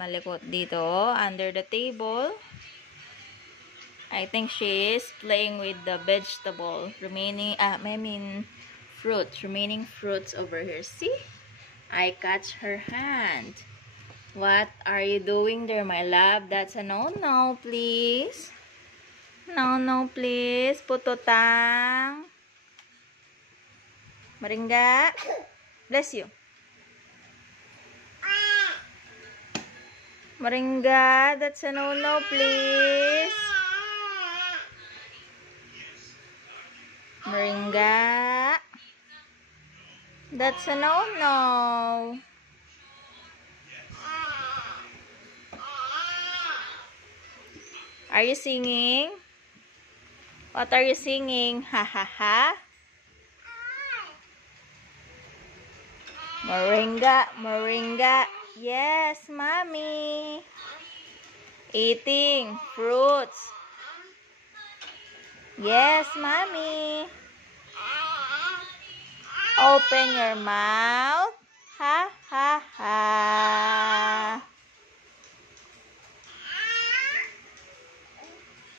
malikot dito under the table. I think she is playing with the vegetable remaining remaining fruits over here. See? I catch her hand. What are you doing there, my love? That's a no-no, please. No, please. Pututang. Maringga. Bless you. Maringga, that's a no-no, please. Maringga. That's a no-no. Are you singing? What are you singing? Ha ha ha. Moringa. Yes, mommy. Eating fruits. Yes, mommy. Open your mouth. Ha ha ha.